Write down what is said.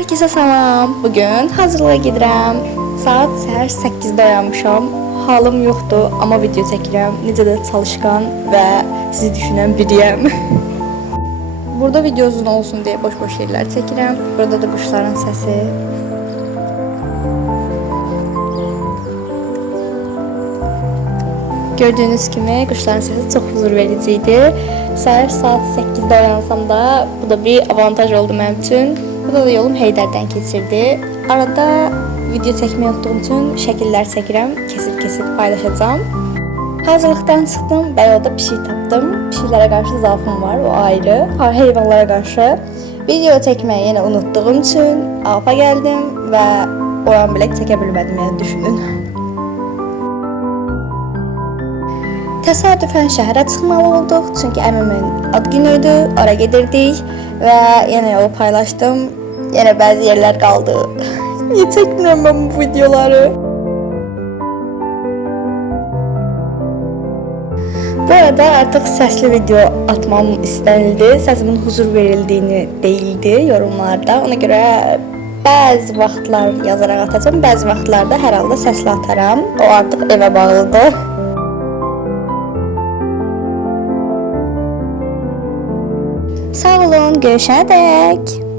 Herkese salam. Bugün hazırlığa gedirəm. Saat səhər 8-də oyanmışam. Halım yoxdur, amma video çəkirəm. Necə də çalışqan və sizi düşünən biriyəm. Burada video uzun olsun deyə boş-boş yerlər çəkirəm. Burada da quşların səsi. Gördüğünüz kimi quşların səsi çox huzur verici idi. Səhər saat 8-də oyansam da bu da bir avantaj oldu mənim üçün. Burada da yolum Heydərdən keçirdi. Arada video çəkmək unutduğum üçün şəkillər çəkirəm. Kesib paylaşacağım. Hazırlıqdan çıxdım və yolda pişik tapdım. Pişiklərə qarşı zaafım var, o ayrı. Heyvanlara qarşı. Video çəkməyi yenə unutduğum üçün AF'a gəldim və oyan bilək çəkə bilmədim, yəni düşünün. Təsadüfən şəhərə çıxmalı olduq, çünki əmimin ad günüydü, ora gedirdik və yenə yolu paylaşdım. Yenə bəzi yerlər qaldı. Niyə çəkmirəm mən bu videoları? Bu arada artıq səsli video atmam istənildi. Səsimin huzur verildiyini deyildi yorumlarda. Ona görə bəzi vaxtlar yazaraq atacağım, bəzi vaxtlarda hər halda səsli ataram. O artıq evə bağlıdır. Sağ olun, görüşene dek.